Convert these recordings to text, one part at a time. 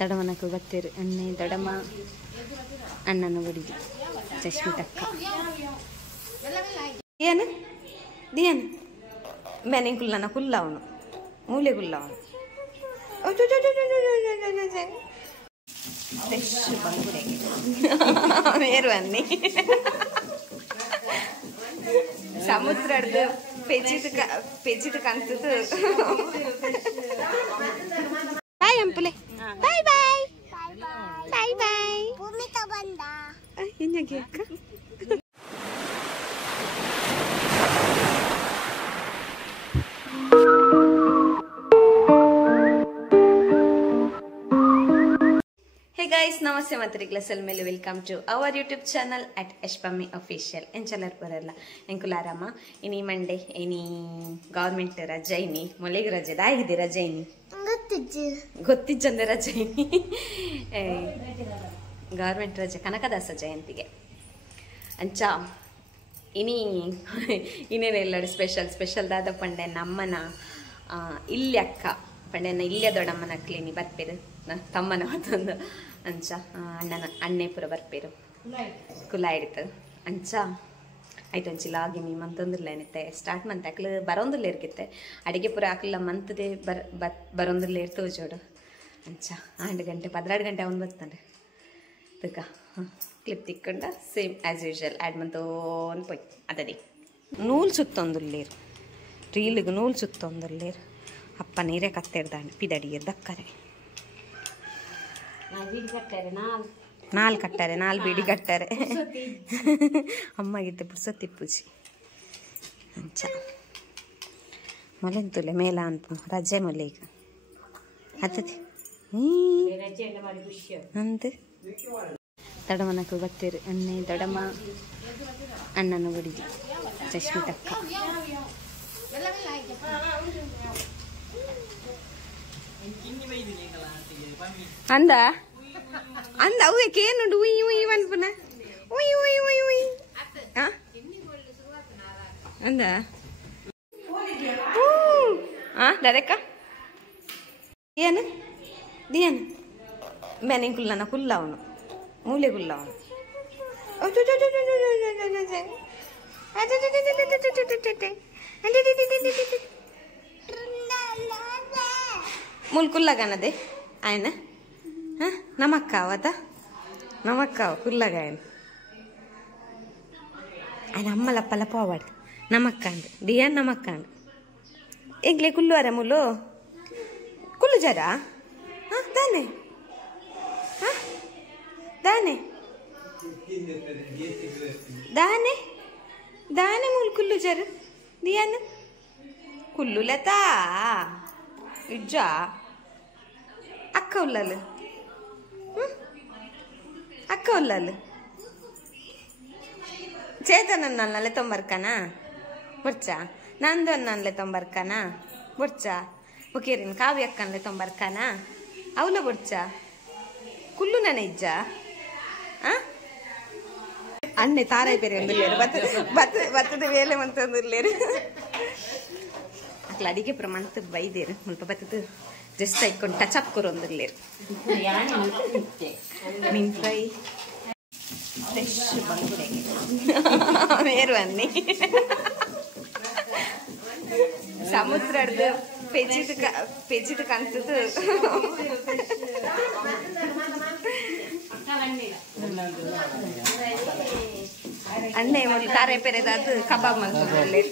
ದಡಮನಕ್ಕೂ ಗೊತ್ತಿರು ಅಣ್ಣೆ ದಡಮ ಅಣ್ಣನ ಬಡಿದು ಚಶ್ಮಿತಕ್ಕ ಏನು ದಿಯನ್ ಮೆನೆ ಕುಲ್ಲನ ಕುಲ್ಲ ಅವನು ಮೂಲೆ ಕುಲ್ಲ ಅವನು ಫ್ರೆಶ್ ಬಂಗುಡೆಗೆ ಮೇರು ಅನ್ನಿ ಸಮುದ್ರದ್ದು ಪೆಜಿದು ಕಾಣ್ತದ್ದು ಬಾಯ್ ಅಂಪಲೆ ಬಾಯ್ ಬಾಯ್ ಬಾಯ್ ಬಾಯ್ ಭೂಮಿತ ಬಂದ ಏನಾಗಿ ಅಕ್ಕ guys, namaste matrikla salmele welcome to our YouTube channel at Ashpami Official. Enchalar paralla enkularama ini Monday ini government raja ini moleg raja daigide raja ini gottijjande raja ini government raja Kanakadasa Jayantige ancha ini ಇನ್ನೇನೆಲ್ಲರೂ special ದಾದ ಪಂಡೆ ನಮ್ಮನ ಇಲ್ಲಿ ಅಕ್ಕ ಪಂಡೆನ ಇಲ್ಲೇ ದೊಡ್ಡಮ್ಮನ ಕ್ಲೀನಿ ಬರ್ಪೇರು ತಮ್ಮನ ಮತ್ತೊಂದು ಅಂಚ ಅಣ್ಣೆ ಪುರ ಬರ್ಪೇರು ಕುಲ ಹಿಡಿತು ಅಂಚ ಆಯ್ತು ಅಂಚಿಲ್ಲ ಆಗಿನಿ ಮಂತೊಂದಿಲ್ಲ ಏನಿತ್ತೆ ಸ್ಟಾರ್ಟ್ ಮಂತ್ ಹಾಕ್ಲು ಬರೋಂದಿಲ್ಲ ಇರ್ಕಿತ್ತೆ ಅಡಿಗೆ ಪುರ ಹಾಕ್ಲಿಲ್ಲ ಮಂತದೇ ಬರೋಂದಿಲ್ಲ ಇರ್ತವೆ ಜೋಡು ಅಂಚ 2 ಗಂಟೆ 12 ಗಂಟೆ ಅವನು ಬರ್ತಾನೆ ಅದಕ್ಕೆ ಕ್ಲಿಪ್ ತಿಕ್ಕೊಂಡ ಸೇಮ್ ಆ್ಯಸ್ ಯೂಶುವಲ್ ಆ್ಯಡ್ ಮಂತೋನ್ ಪೋಯ್ ಅದದಿ ನೂಲು ಸುತ್ತೊಂದುಲ್ಲೇರು ರೀಲಿಗೆ ನೂಲು ಸುತ್ತೊಂದುಲ್ಲೇರು ಅಪ್ಪ ನೀರೇ ಕತ್ತಿರ್ದಾಂಡು ಪಿದಡಿಗೆ ದಕ್ಕರೆ 4 ಕಟ್ಟಾರೆ 4 ಬೀಡಿ ಕಟ್ಟಾರೆ ಅಮ್ಮಗಿದ್ದೆ ಪುರ್ಸೊತ್ತಿ ಪೂಜಿ ಅಂಚ ಮೊಲೆಂತುಲೆ ಮೇಲ ಅಂತ ರಜೆ ಮೊಲೆ ಈಗ ಅತ್ತದಿ ಅಂತ ದಡಮನಕ್ಕೂ ಗೊತ್ತಿರು ಅಣ್ಣೆ ದಡಮ ಅಣ್ಣನ ಬಡಿದು ಚಶ್ಮಿತಕ್ಕ ಅಂದ ಅಂದ ಅವಕ್ಕೆ ಏನುಂಟು ಉಯ್ ಉಯ್ ಅನ್ಪನ ಉಯ್ ಉಯ್ ಉಯ್ ಉಯ್ ಅಂದ ಡೈರೆಕ್ಕ ಏನು ದಿಯನ್ ಮೆನೆ ಕುಲ್ಲನ ಕುಲ್ಲ ಅವನು ಮೂಲೆ ಕುಲ್ಲ ಅವನು ಮುಲ್ಕುಲ್ಲಗನದೆ ఆయన నమక్కావత నమక్కావ కుల్లగాయన ఆయన అమ్మల పల్ల పోవాడు నమక్కాండు దియా నమక్కాండు ఎంగ్లే కుల్లువారా ములు కుల్లు జరా దానే దానే దానే దానే ములు కుల్లు జరు దియాను కుల్లు లతా ಇಜ್ಜಾ ಅಕ್ಕ ಉಲ್ಲಲು ಅಕ್ಕ ಉಲ್ಲಲು ಚೇತನನ್ನಲ್ಲೇ ತೊಂಬರ್ಕನಾ ಬುಡ್ಚಾ ನಂದು ಅನ್ನಲ್ಲೇ ತೊಂಬರ್ಕನಾ ಬುಡ್ಚಾ ಬುಕೇರಿನ ಕಾವ್ಯ ಅಕ್ಕನ್ಲೆ ತೊಂಬರ್ಕನಾ ಅವಲ ಬುಡ್ಚಾ ಕುಲ್ಲು ನನ ಇಜ್ಜಾ ಅನ್ನೆ ತಾರಾಯಿ ಬೇರೆ ಒಂದಿಲ್ಲೇರು ಬತ್ತದ ವೇಲೆ ಮಂತೊಂದಿಲ್ಲೇರು ಅಕ್ಲ ಅಡಿಗೆ ಪ್ರಮಾಣದ ಬೈದೇರು ಮುಲ್ಪ ಬತ್ತದ ಜಸ್ಟ್ ಐಕೊಂಡು ಟಚ್ ಅಪ್ ಕೊರೊಂದಿಲ್ಲೇರು ಮೀನ್ ಫ್ರೈ ಫ್ರೆಶ್ ಬಂಗುಡೆಗೆ ಮೇರು ಅನ್ನಿ ಸಮುದ್ರದ್ದು ಪೆಜಿದು ಕಾಣ್ತದ್ದು ಅಣ್ಣೆ ಒಂದು ತಾರೆ ಪೆರೆದಾದು ಕಬಾಬ್ ಮಾಡ್ಕೊಂಡ್ರಲ್ಲಿ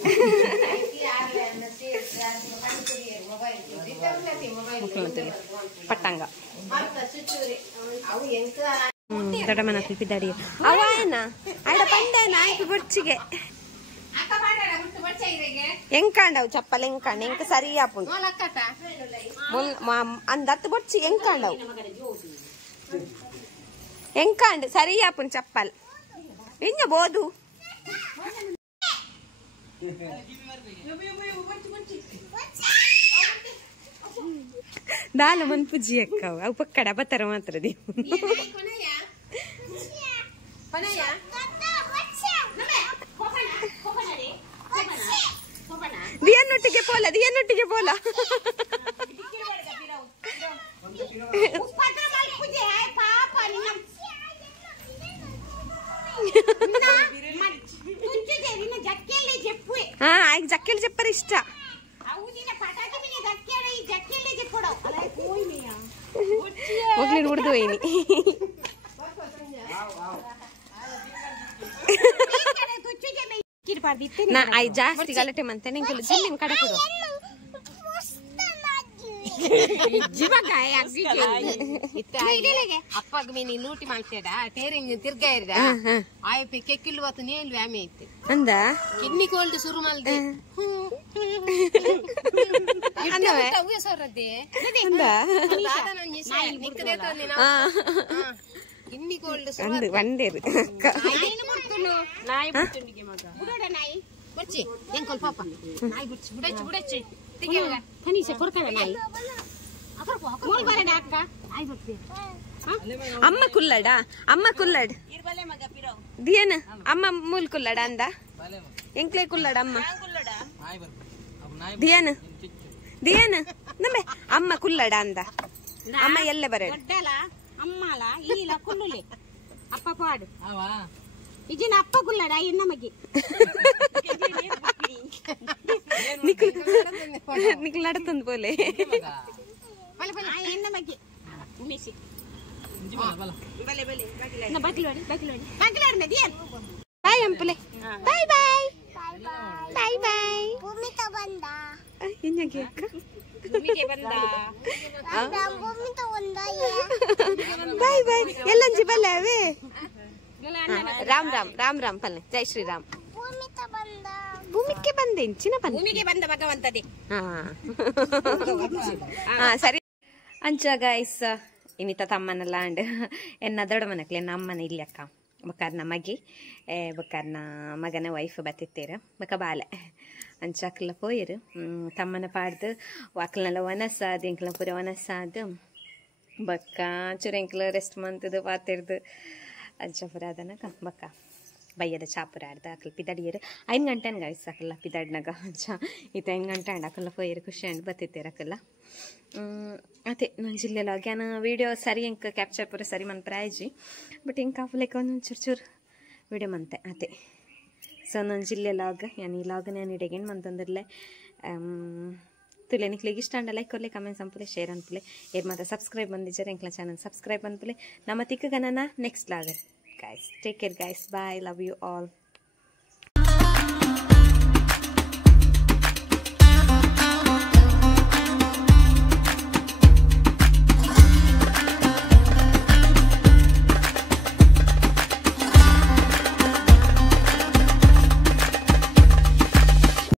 ಪಟ್ಟಂಗ ದೊಡ್ಡಮ್ಮನ ಪಿದಾಡಿ ಅವಾಯನ ಆಡ ಪಂಡೇನ ಆಯ್ತು ಬೊರ್ಚಿಗೆ ಎಂಕಾಂಡವು ಚಪ್ಪಲ್ ಎಂಕಾಂಡ ಎಂಕ ಸರಿ ಆಪುಂಡು ಅಂದತ್ತು ಬೊರ್ಚಿ ಎಂಕಾಂಡವು ಎಂಕಾಂಡ್ ಸರಿ ಆಪುಂಡು ಚಪ್ಪಲ್ ಎಂಜ ಬೋದು ದಾಲ ಮನ್ಪುಜಿ ಅಕ್ಕವು ಅವು ಪಕ್ಕಡ ಬತ್ತರ ಮಾತ್ರ ದಿಯನ್ನೊಟ್ಟಿಗೆ ಪೋಲ ಹೋಗ್ಲಿ ಹುಡ್ದು ಹೋಯ್ನಿ ನಾ ಆಯ್ ಜಾಸ್ತಿ ಗಲಾಟೆ ಮಂತೆ ನಿಂಗೆ ಜಿಲ್ಲಿನ ಕಡೆ ಕೊಡು ಅಪ್ಪಗ ಮೀನಿ ಲೂಟಿ ಮಾಡ್ತೇಡ ಟೇರಿಂಗ್ ತಿರ್ಗ ಇರ್ದ ಆಯಪ್ಪಿ ಕೆಕ್ಕಿಲ್ ಬತ್ತು ನೇಲ್ ವ್ಯಾಮೆ ಐತೆ ಅಂದ ಕಿಡ್ನಿ ಕೋಲ್ಡ್ ಶುರು ಮಲ್ದೆ ಕಿಡ್ನಿ ಕೋಲ್ಡ್ ಒಂದೇರು ಬರ್ಚಿ ಎಂಕೊಲ್ ಪಾಪ ನಾಯಿ ಬಿಡ್ಚಿ ಬಿಡಚ್ಚಿ ಬಿಡಚ್ಚಿ ಅಮ್ಮ ಕುಲ್ಲಡ ಅಮ್ಮ ಕುಲ್ಲಡ್ ದಿಯನ ಅಮ್ಮ ಮೂಲ್ ಕುಲ್ಲಡ ಅಂದ ಎಂಕ್ಲೆ ಕುಲ್ಲಡ ಅಮ್ಮ ದಿಯನ ದಿಯನ ನಮ್ಮೆ ಅಮ್ಮ ಕುಲ್ಲಡ ಅಂದ ಅಮ್ಮ ಎಲ್ಲ ಬರ ಅಮ್ಮಲ ಈಲ ಕುಲ್ಲುಲೆ ಅಪ್ಪ ಪಾಡು ಇಜಿನ ಅಪ್ಪ ಕುಲ್ಲಡ ಇನ್ನ ಮಗಿ ನಿಕ್ ಲಡತಂದ್ ಬೋಲೆ ಎನ್ನ ಬಗ್ಗೆ ಉಣಿಸಿ ಬಾಯ್ ಅಂಪುಲೆ ಬಾಯ್ ಬಾಯ್ ಬಾಯ್ ಬಾಯ್ ಇನ್ನಗೆ ಅಕ್ಕ ಬಾಯ್ ಬಾಯ್ ಎಲ್ಲಂಜಿ ಬಲ್ಲೆ ಅವೇ ರಾಮ್ ರಾಮ್ ರಾಮ್ ರಾಮ್ ಪಲ್ಲೆ ಜೈ ಶ್ರೀರಾಮ್ ಭೂಮಿಗೆ ಬಂದೆ ಇಂಚಿನ ಭೂಮಿಗೆ ಬಂದ ಭಗವಂತದೇ ಸರಿ ಅಂಚ ಗೈಸ್ ಇನ್ನಿತ ತಮ್ಮನ ಲ್ಯಾಂಡ್ ಎನ್ನ ದೊಡ್ಡ ಮನಕ್ಲೆ ನಮ್ಮ ಅಮ್ಮನ ಇಲ್ಲಿ ಅಕ್ಕ ಬಕ್ಕಾರ್ನ ಮಗಿ ಬಕ್ಕಾರ್ನ ಮಗನ ವೈಫ್ ಬತ್ತಿತ್ತೇರು ಬಕ್ಕ ಬಾಲೆ ಅಂಚಕ್ಲ ಪೋಯಿರು ತಮ್ಮನ ಪಾಡ್ದು ವಾಕ್ಲನೆಲ್ಲ ಒನಸಾದ ಎಂಕ್ಲ ಪೂರ ಒನಸಾದ ಬಕ್ಕ ಚೂರ ಎಂಕ್ಲ ರೆಸ್ಟ್ ಮಂತದು ಪಾತಿರ್ದು ಅಂಚ ಪುರ ಅದನಕ ಬಕ್ಕ ಬಯ್ಯದ ಚಾಪುರ ಆಡ್ದ ಅಕಲ್ ಪಿದಡಿಯರು 5 ಗಂಟೆನ ಗಾಯ್ಸ್ ಅಕಲ್ಲ ಪಿದಡ್ನಾಗ ಅಂಚ ಇದು 5 ಗಂಟೆ ಅಂಡ್ ಅಕಲ್ಲ ಪೋಯಿರು ಖುಷಿ ಅಂಡ್ ಬತ್ತಿತ್ತೇರು ಅಕಲ್ಲ ಅದೇ ನನ್ನ ಜಿಲ್ಲೆಲ್ಲ ಆಗ್ಯಾನ ವೀಡಿಯೋ ಸರಿ ಇಂಕ ಕ್ಯಾಪ್ಚರ್ ಪೂರ ಸರಿ ಮನ್ ಪ್ರಾಯಜಿ ಬಟ್ ಇಂಕ ಆಫ್ಲೆಕ್ಕ ಒಂದೊಂದು ಚೂರು ಚೂರು ವೀಡಿಯೋ ಮಂತೆ ಅದೇ ಸೊ ನನ್ನ ಜಿಲ್ಲೆ ಲಾಗ್ ಯಾನಿ ಲಾಗ್ ನಾನು ಇಡಗೇನು ಮಂತಂದಿರಲೆ ತುಲೆ ನಿಕ್ಲಿಗೆ ಇಷ್ಟ ಅಂಡ ಲೈಕ್ ಕೊರ್ಲೆ ಕಮೆಂಟ್ಸ್ ಅಂಪುಲೆ ಶೇರ್ ಅನ್ಪುಲೆ ಏರ್ ಮಾತ್ರ ಸಬ್ಸ್ಕ್ರೈಬ್ ಬಂದಿದ್ದಾರೆ ಎಂಕ್ಲ ಚಾನಲ್ ಸಬ್ಸ್ಕ್ರೈಬ್ ಅನ್ಪುಲೆ ನಮ್ಮ ತಿಕ್ಕ ಗಣನ ನೆಕ್ಸ್ಟ್ ಲಾಗ್ guys take care guys bye love you all